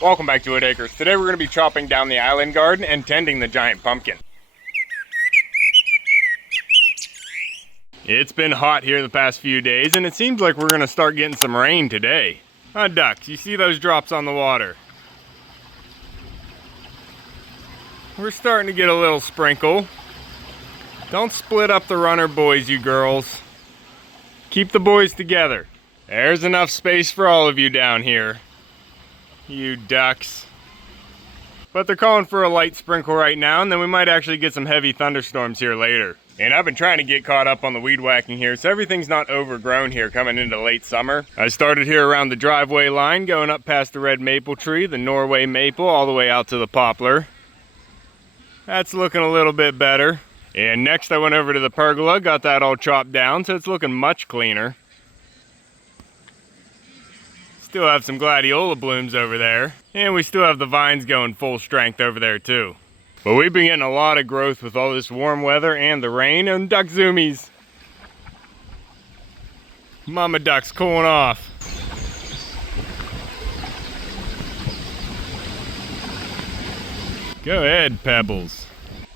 Welcome back to Whitt Acres. Today we're going to be chopping down the island garden and tending the giant pumpkin. It's been hot here the past few days and it seems like we're going to start getting some rain today. Huh, ducks, you see those drops on the water? We're starting to get a little sprinkle. Don't split up the runner, boys, you girls. Keep the boys together. There's enough space for all of you down here. You ducks. But they're calling for a light sprinkle right now, and then we might actually get some heavy thunderstorms here later. And I've been trying to get caught up on the weed whacking here, so everything's not overgrown here coming into late summer. I started here around the driveway line, going up past the red maple tree, the Norway maple, all the way out to the poplar. That's looking a little bit better. And next I went over to the pergola, got that all chopped down, so it's looking much cleaner. Still have some gladiola blooms over there. And we still have the vines going full strength over there too. But we've been getting a lot of growth with all this warm weather and the rain and duck zoomies. Mama duck's cooling off. Go ahead, Pebbles.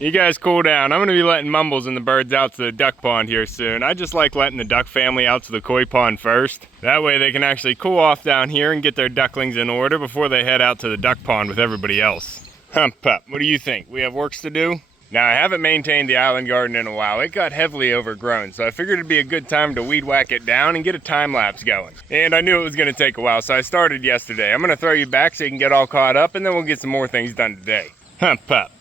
You guys cool down. I'm going to be letting Mumbles and the birds out to the duck pond here soon. I just like letting the duck family out to the koi pond first. That way they can actually cool off down here and get their ducklings in order before they head out to the duck pond with everybody else. Pup, what do you think? We have works to do? Now, I haven't maintained the island garden in a while. It got heavily overgrown, so I figured it'd be a good time to weed whack it down and get a time lapse going. And I knew it was going to take a while, so I started yesterday. I'm going to throw you back so you can get all caught up, and then we'll get some more things done today. Pup.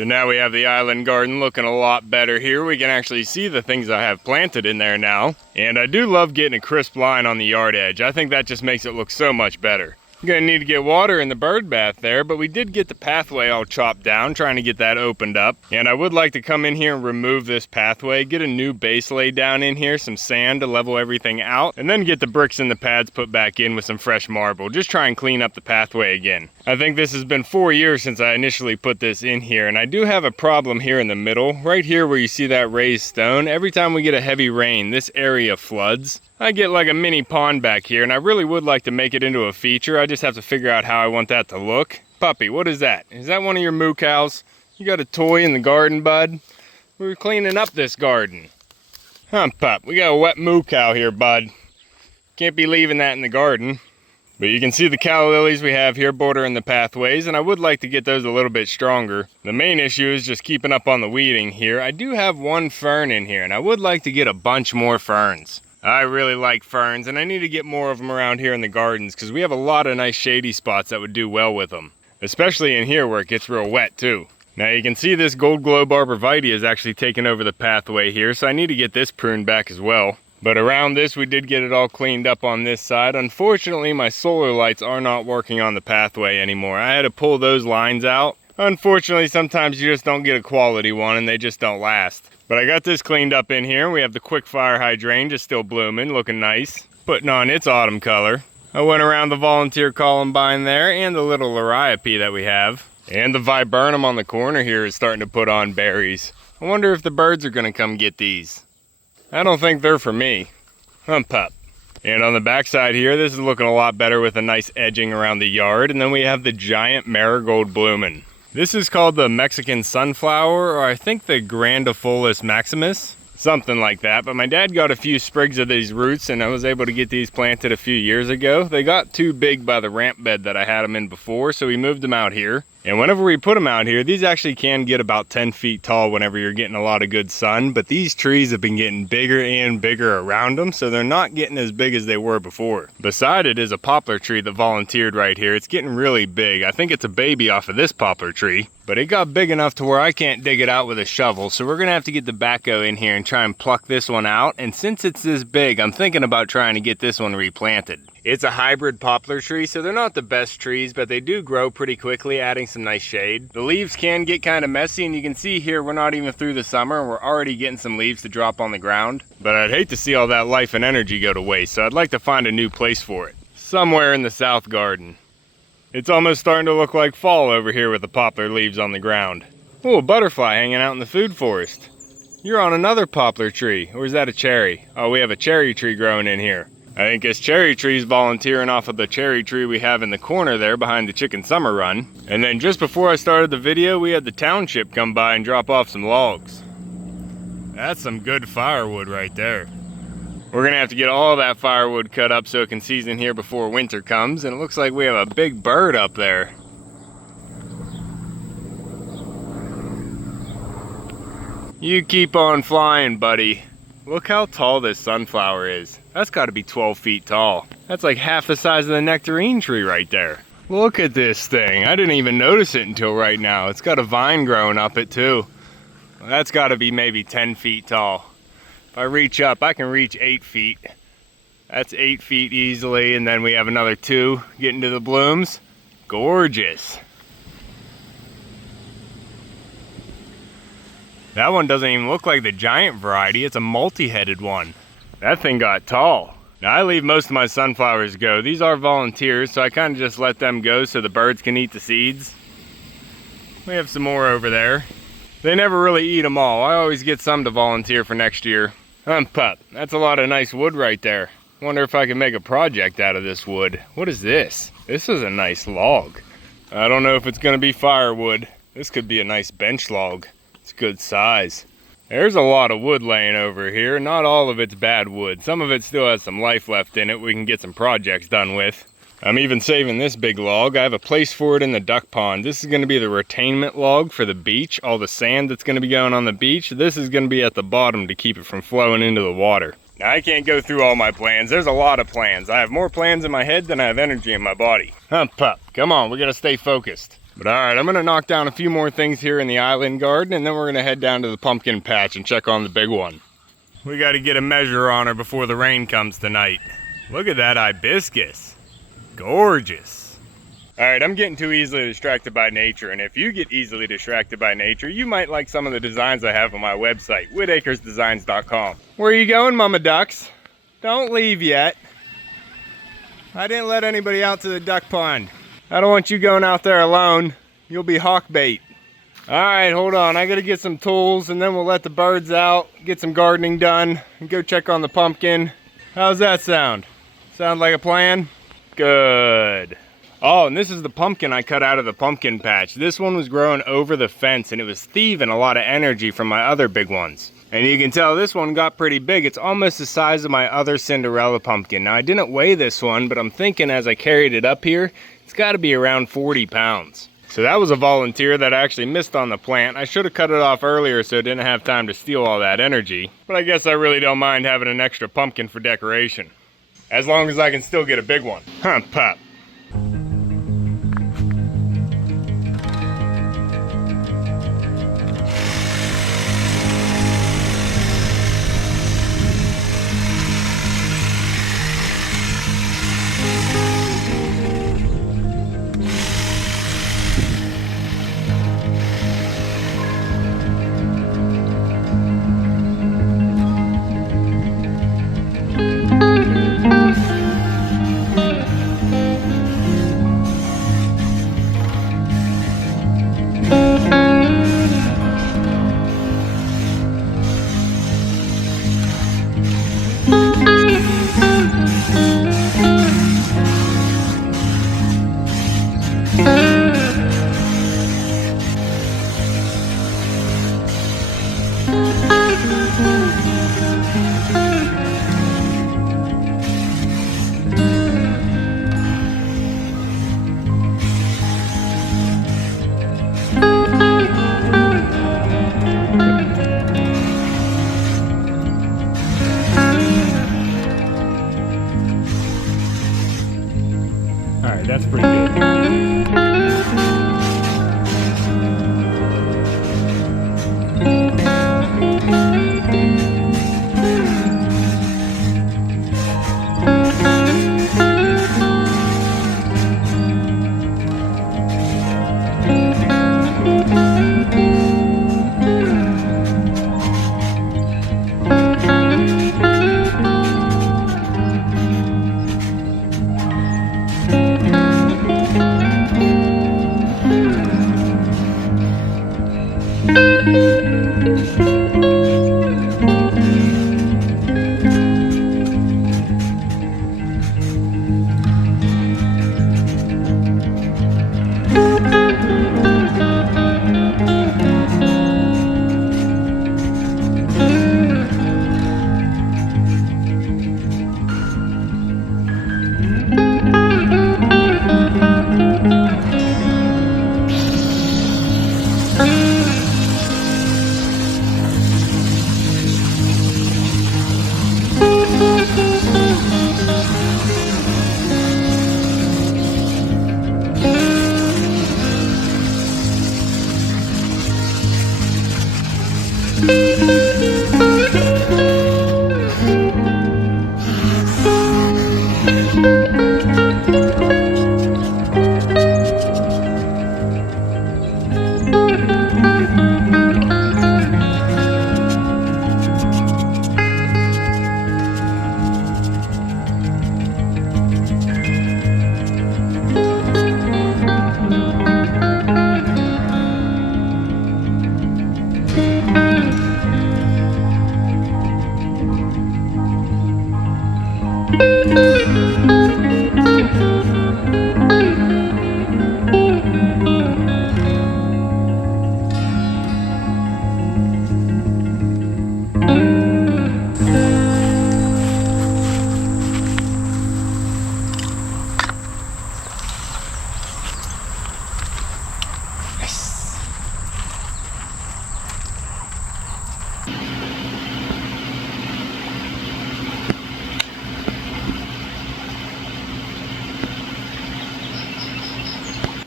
So now we have the island garden looking a lot better here. We can actually see the things I have planted in there now. And I do love getting a crisp line on the yard edge. I think that just makes it look so much better. I'm gonna need to get water in the bird bath there, but we did get the pathway all chopped down, trying to get that opened up. And I would like to come in here and remove this pathway, get a new base laid down in here, some sand to level everything out, and then get the bricks and the pads put back in with some fresh marble. Just try and clean up the pathway again. I think this has been 4 years since I initially put this in here, and I do have a problem here in the middle. Right here where you see that raised stone, every time we get a heavy rain, this area floods. I get like a mini pond back here, and I really would like to make it into a feature. I just have to figure out how I want that to look. Puppy, what is that? Is that one of your moo cows? You got a toy in the garden, bud? We were cleaning up this garden. Huh, pup, we got a wet moo cow here, bud. Can't be leaving that in the garden. But you can see the calla lilies we have here bordering the pathways, and I would like to get those a little bit stronger. The main issue is just keeping up on the weeding here. I do have one fern in here, and I would like to get a bunch more ferns. I really like ferns, and I need to get more of them around here in the gardens because we have a lot of nice shady spots that would do well with them. Especially in here where it gets real wet too. Now you can see this gold globe arborvitae is actually taking over the pathway here, so I need to get this pruned back as well. But around this, we did get it all cleaned up on this side. Unfortunately, my solar lights are not working on the pathway anymore. I had to pull those lines out. Unfortunately, sometimes you just don't get a quality one and they just don't last. But I got this cleaned up in here. We have the quick fire hydrangea still blooming, looking nice, putting on its autumn color. I went around the volunteer columbine there and the little liriope that we have. And the viburnum on the corner here is starting to put on berries. I wonder if the birds are gonna come get these. I don't think they're for me. Hump up. And on the backside here, this is looking a lot better with a nice edging around the yard. And then we have the giant marigold blooming. This is called the Mexican sunflower, or I think the Grandifolis maximus. Something like that, but my dad got a few sprigs of these roots and I was able to get these planted a few years ago. They got too big by the ramp bed that I had them in before, so we moved them out here. And whenever we put them out here, these actually can get about 10 feet tall whenever you're getting a lot of good sun, but these trees have been getting bigger and bigger around them, so they're not getting as big as they were before. Beside it is a poplar tree that volunteered right here. It's getting really big. I think it's a baby off of this poplar tree, but it got big enough to where I can't dig it out with a shovel, so we're gonna have to get the backhoe in here and try and pluck this one out. And since it's this big, I'm thinking about trying to get this one replanted. It's a hybrid poplar tree, so they're not the best trees, but they do grow pretty quickly, adding some nice shade. The leaves can get kind of messy, and you can see here we're not even through the summer and we're already getting some leaves to drop on the ground. But I'd hate to see all that life and energy go to waste, so I'd like to find a new place for it. Somewhere in the south garden. It's almost starting to look like fall over here with the poplar leaves on the ground. Oh, a butterfly hanging out in the food forest. You're on another poplar tree, or is that a cherry? Oh, we have a cherry tree growing in here. I think this cherry tree's volunteering off of the cherry tree we have in the corner there behind the chicken summer run. And then just before I started the video, we had the township come by and drop off some logs. That's some good firewood right there. We're gonna have to get all that firewood cut up so it can season here before winter comes, and it looks like we have a big bird up there. You keep on flying, buddy. Look how tall this sunflower is. That's gotta be 12 feet tall. That's like half the size of the nectarine tree right there. Look at this thing. I didn't even notice it until right now. It's got a vine growing up it too. Well, that's gotta be maybe 10 feet tall. If I reach up, I can reach 8 feet. That's 8 feet easily, and then we have another 2 getting to the blooms. Gorgeous. That one doesn't even look like the giant variety. It's a multi-headed one. That thing got tall. Now I leave most of my sunflowers go. These are volunteers, so I kind of just let them go so the birds can eat the seeds. We have some more over there. They never really eat them all. I always get some to volunteer for next year. Pup, that's a lot of nice wood right there. Wonder if I can make a project out of this wood. What is this? This is a nice log. I don't know if it's gonna be firewood. This could be a nice bench log. It's good size. There's a lot of wood laying over here. Not all of it's bad wood. Some of it still has some life left in it we can get some projects done with. I'm even saving this big log. I have a place for it in the duck pond. This is going to be the retainment log for the beach. All the sand that's going to be going on the beach. This is going to be at the bottom to keep it from flowing into the water. Now I can't go through all my plans. There's a lot of plans. I have more plans in my head than I have energy in my body. Pup, come on, we got to stay focused. But alright, I'm going to knock down a few more things here in the island garden, and then we're going to head down to the pumpkin patch and check on the big one. We got to get a measure on her before the rain comes tonight. Look at that hibiscus. Gorgeous. Alright, I'm getting too easily distracted by nature, and if you get easily distracted by nature, you might like some of the designs I have on my website, whittacresdesigns.com. Where are you going, Mama Ducks? Don't leave yet. I didn't let anybody out to the duck pond. I don't want you going out there alone. You'll be hawk bait. Alright, hold on. I gotta get some tools and then we'll let the birds out, get some gardening done, and go check on the pumpkin. How's that sound? Sound like a plan? Good. Oh, and this is the pumpkin I cut out of the pumpkin patch. This one was growing over the fence and it was thieving a lot of energy from my other big ones. And you can tell this one got pretty big. It's almost the size of my other Cinderella pumpkin. Now I didn't weigh this one, but I'm thinking as I carried it up here, it's got to be around 40 pounds. So that was a volunteer that I actually missed on the plant. I should have cut it off earlier so it didn't have time to steal all that energy. But I guess I really don't mind having an extra pumpkin for decoration. As long as I can still get a big one. Pup. Alright, that's pretty good.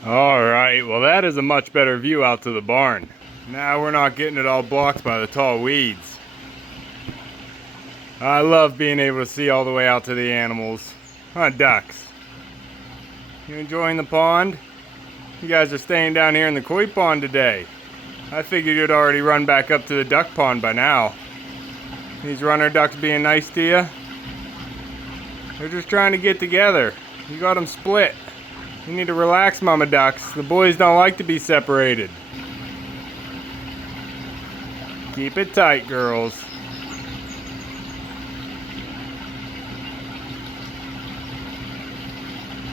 Alright, well that is a much better view out to the barn. Now we're not getting it all blocked by the tall weeds. I love being able to see all the way out to the animals. Ducks. You enjoying the pond? You guys are staying down here in the koi pond today. I figured you'd already run back up to the duck pond by now. These runner ducks being nice to you? They're just trying to get together. You got them split. You need to relax, mama ducks. The boys don't like to be separated. Keep it tight, girls.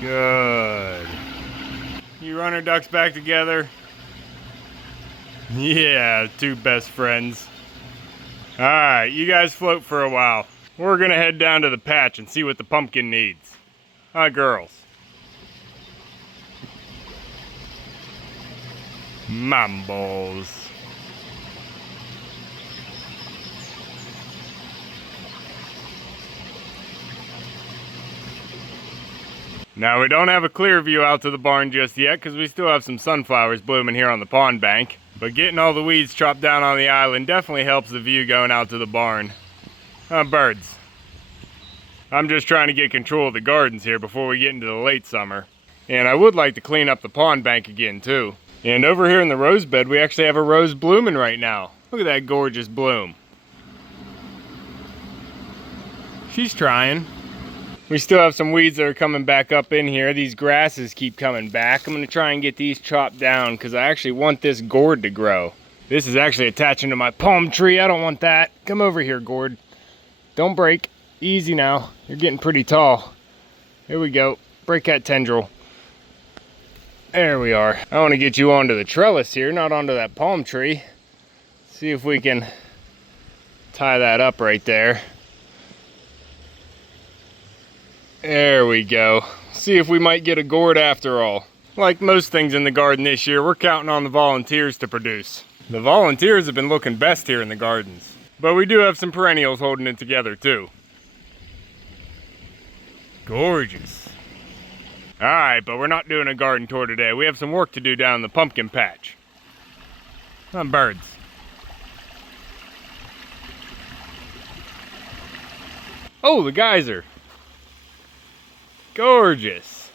Good. You runner ducks back together? Yeah, two best friends. Alright, you guys float for a while. We're gonna head down to the patch and see what the pumpkin needs. Girls? Mambos. Now we don't have a clear view out to the barn just yet because we still have some sunflowers blooming here on the pond bank. But getting all the weeds chopped down on the island definitely helps the view going out to the barn. Birds. I'm just trying to get control of the gardens here before we get into the late summer. And I would like to clean up the pond bank again too. And over here in the rose bed, we actually have a rose blooming right now. Look at that gorgeous bloom. She's trying. We still have some weeds that are coming back up in here. These grasses keep coming back. I'm going to try and get these chopped down because I actually want this gourd to grow. This is actually attaching to my palm tree. I don't want that. Come over here, gourd. Don't break. Easy now. You're getting pretty tall. Here we go. Break that tendril. There we are. I want to get you onto the trellis here, not onto that palm tree. See if we can tie that up right there. There we go. See if we might get a gourd after all. Like most things in the garden this year, we're counting on the volunteers to produce. The volunteers have been looking best here in the gardens. But we do have some perennials holding it together too. Gorgeous. Alright, but we're not doing a garden tour today. We have some work to do down in the pumpkin patch. Birds. Oh, the geyser. Gorgeous.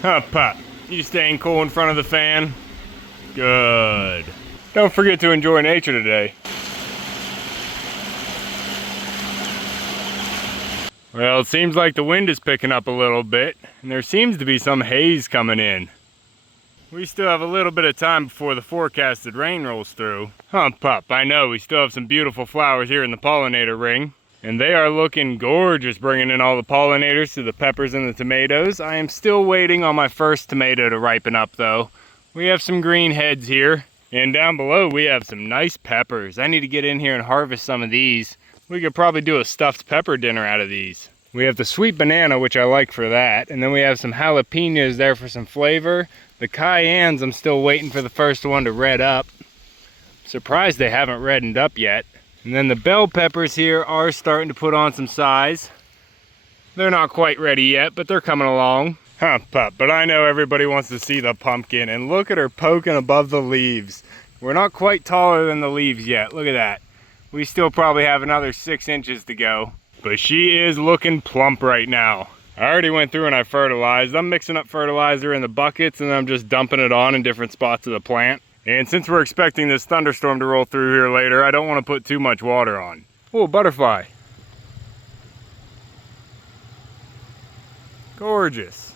Huh, Pop. You staying cool in front of the fan? Good. Don't forget to enjoy nature today. Well, it seems like the wind is picking up a little bit, and there seems to be some haze coming in. We still have a little bit of time before the forecasted rain rolls through. Huh, Pup, I know, we still have some beautiful flowers here in the pollinator ring. And they are looking gorgeous, bringing in all the pollinators to the peppers and the tomatoes. I am still waiting on my first tomato to ripen up, though. We have some green heads here. And down below, we have some nice peppers. I need to get in here and harvest some of these. We could probably do a stuffed pepper dinner out of these. We have the sweet banana, which I like for that. And then we have some jalapenos there for some flavor. The cayennes, I'm still waiting for the first one to red up. Surprised they haven't reddened up yet. And then the bell peppers here are starting to put on some size. They're not quite ready yet, but they're coming along. Huh, Pup, but I know everybody wants to see the pumpkin. And look at her poking above the leaves. We're not quite taller than the leaves yet. Look at that. We still probably have another 6 inches to go. But she is looking plump right now. I already went through and I fertilized. I'm mixing up fertilizer in the buckets and I'm just dumping it on in different spots of the plant. And since we're expecting this thunderstorm to roll through here later, I don't want to put too much water on. Oh, butterfly. Gorgeous.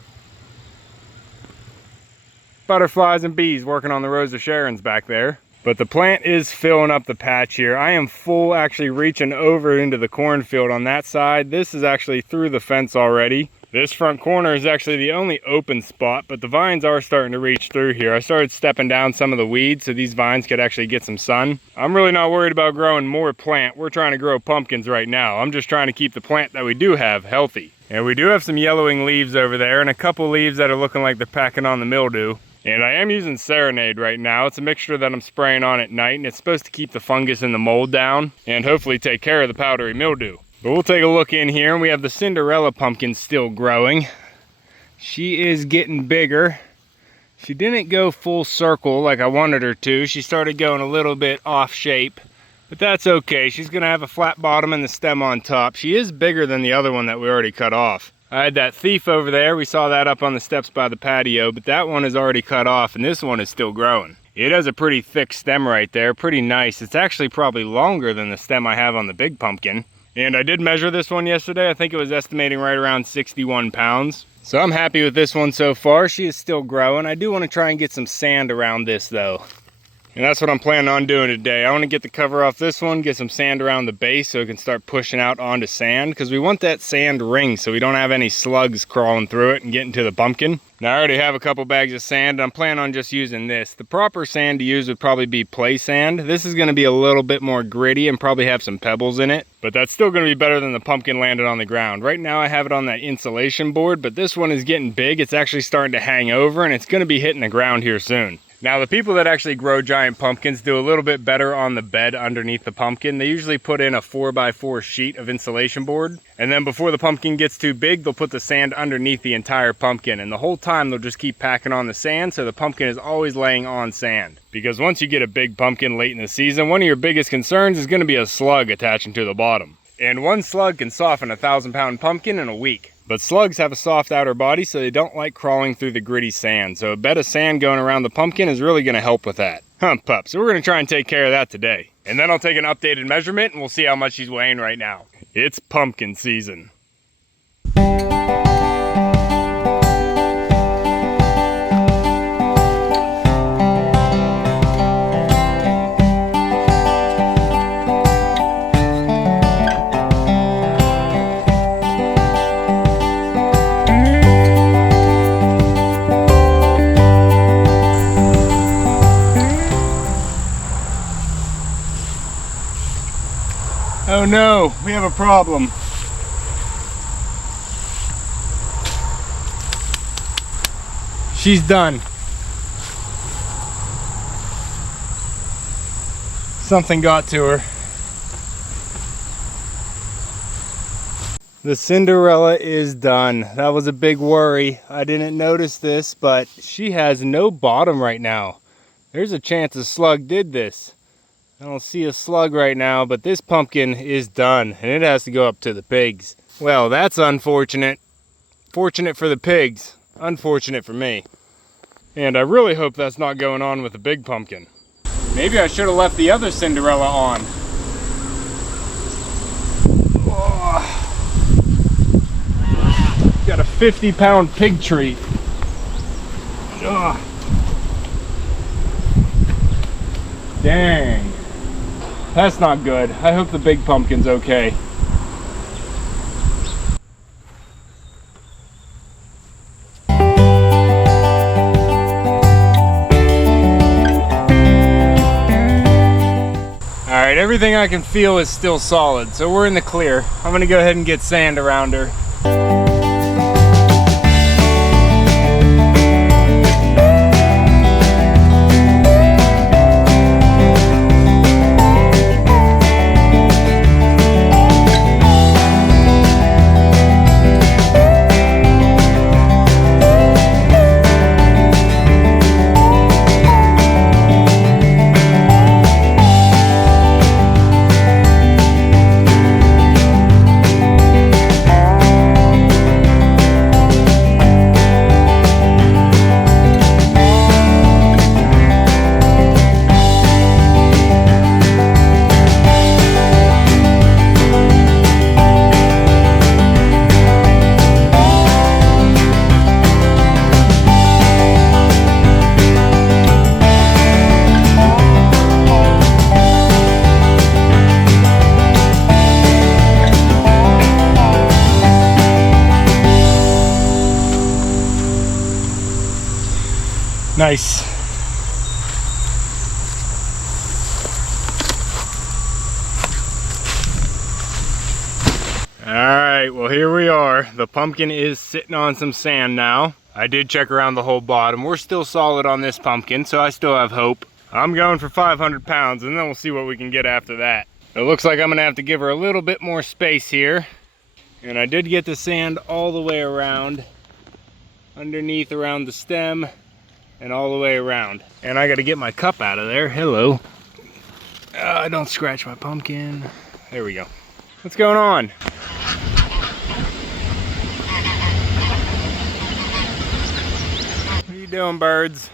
Butterflies and bees working on the Rose of Sharon's back there. But the plant is filling up the patch here. I am full actually reaching over into the cornfield on that side. This is actually through the fence already. This front corner is actually the only open spot, but the vines are starting to reach through here. I started stepping down some of the weeds so these vines could actually get some sun. I'm really not worried about growing more plant. We're trying to grow pumpkins right now. I'm just trying to keep the plant that we do have healthy. And we do have some yellowing leaves over there and a couple leaves that are looking like they're packing on the mildew. And I am using Serenade right now. It's a mixture that I'm spraying on at night, and it's supposed to keep the fungus and the mold down and hopefully take care of the powdery mildew. But we'll take a look in here, and we have the Cinderella pumpkin still growing. She is getting bigger. She didn't go full circle like I wanted her to. She started going a little bit off shape, but that's okay. She's gonna have a flat bottom and the stem on top. She is bigger than the other one that we already cut off. I had that thief over there. We saw that up on the steps by the patio, but that one is already cut off and this one is still growing. It has a pretty thick stem right there, pretty nice. It's actually probably longer than the stem I have on the big pumpkin. And I did measure this one yesterday. I think it was estimating right around 61 pounds. So I'm happy with this one so far. She is still growing. I do want to try and get some sand around this though. And that's what I'm planning on doing today. I want to get the cover off this one, get some sand around the base so it can start pushing out onto sand, because we want that sand ring so we don't have any slugs crawling through it and getting to the pumpkin. Now I already have a couple bags of sand and I'm planning on just using this. The proper sand to use would probably be play sand. This is going to be a little bit more gritty and probably have some pebbles in it, but that's still going to be better than the pumpkin landed on the ground. Right now I have it on that insulation board, but this one is getting big. It's actually starting to hang over and it's going to be hitting the ground here soon. Now the people that actually grow giant pumpkins do a little bit better on the bed underneath the pumpkin. They usually put in a 4x4 sheet of insulation board. And then before the pumpkin gets too big, they'll put the sand underneath the entire pumpkin. And the whole time they'll just keep packing on the sand, so the pumpkin is always laying on sand. Because once you get a big pumpkin late in the season, one of your biggest concerns is going to be a slug attaching to the bottom. And one slug can soften a 1,000-pound pumpkin in a week. But slugs have a soft outer body, so they don't like crawling through the gritty sand. So a bed of sand going around the pumpkin is really going to help with that. Pup. So we're going to try and take care of that today. And then I'll take an updated measurement and we'll see how much she's weighing right now. It's pumpkin season. Oh no, we have a problem. She's done. Something got to her. The Cinderella is done. That was a big worry. I didn't notice this, but she has no bottom right now. There's a chance a slug did this. I don't see a slug right now, but this pumpkin is done, and it has to go up to the pigs. Well, that's unfortunate. Fortunate for the pigs, unfortunate for me. And I really hope that's not going on with the big pumpkin. Maybe I should have left the other Cinderella on. Oh. Got a 50-pound pig treat. Ugh. Dang. That's not good. I hope the big pumpkin's okay. Alright, everything I can feel is still solid, so we're in the clear. I'm gonna go ahead and get sand around her. Nice. Alright, well here we are. The pumpkin is sitting on some sand now. I did check around the whole bottom. We're still solid on this pumpkin, so I still have hope. I'm going for 500 pounds and then we'll see what we can get after that. It looks like I'm gonna have to give her a little bit more space here. And I did get the sand all the way around, underneath around the stem, and all the way around. And I gotta get my cup out of there. Hello. Don't scratch my pumpkin. There we go. What's going on? What are you doing, birds?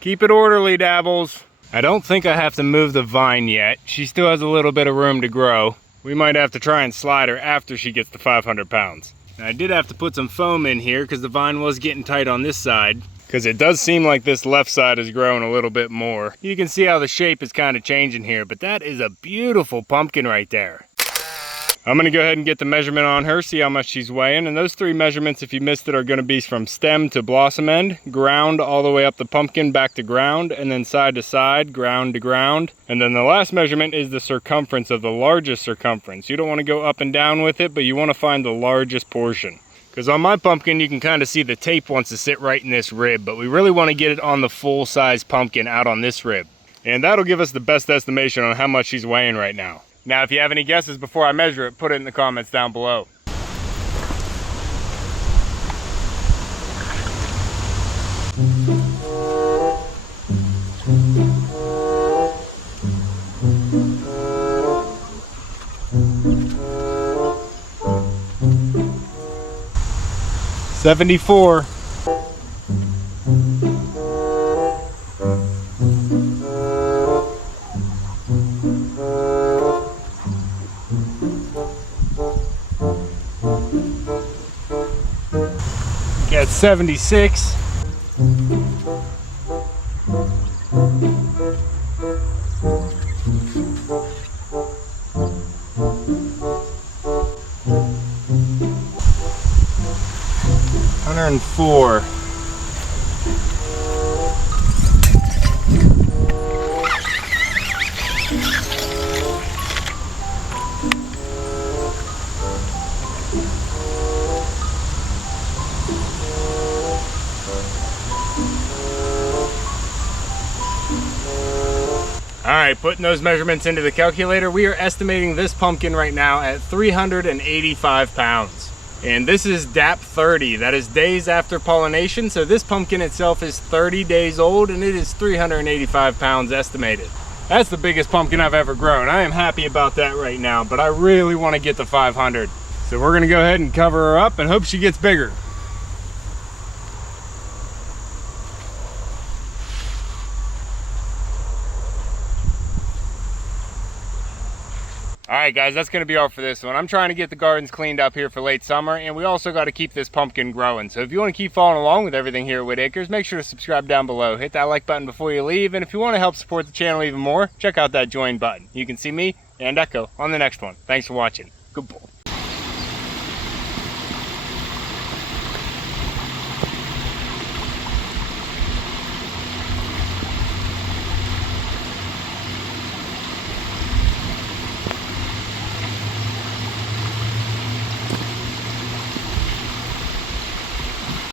Keep it orderly, Dabbles. I don't think I have to move the vine yet. She still has a little bit of room to grow. We might have to try and slide her after she gets to 500 pounds. Now, I did have to put some foam in here because the vine was getting tight on this side, because it does seem like this left side is growing a little bit more. You can see how the shape is kind of changing here, but that is a beautiful pumpkin right there. I'm gonna go ahead and get the measurement on her, see how much she's weighing, and those 3 measurements, if you missed it, are gonna be from stem to blossom end, ground all the way up the pumpkin, back to ground, and then side to side, ground to ground. And then the last measurement is the circumference of the largest circumference. You don't wanna go up and down with it, but you wanna find the largest portion. Because on my pumpkin, you can kind of see the tape wants to sit right in this rib, but we really wanna get it on the full-size pumpkin out on this rib. And that'll give us the best estimation on how much she's weighing right now. Now, if you have any guesses before I measure it, put it in the comments down below. $74. Got 76. $104. All right, putting those measurements into the calculator, we are estimating this pumpkin right now at 385 pounds. And this is DAP 30, that is days after pollination. So this pumpkin itself is 30 days old and it is 385 pounds estimated. That's the biggest pumpkin I've ever grown. I am happy about that right now, but I really want to get to 500. So we're gonna go ahead and cover her up and hope she gets bigger. Alright guys, that's going to be all for this one. I'm trying to get the gardens cleaned up here for late summer, and we also got to keep this pumpkin growing. So if you want to keep following along with everything here at Whitt Acres, make sure to subscribe down below. Hit that like button before you leave, and if you want to help support the channel even more, check out that join button. You can see me and Echo on the next one. Thanks for watching. Good boy.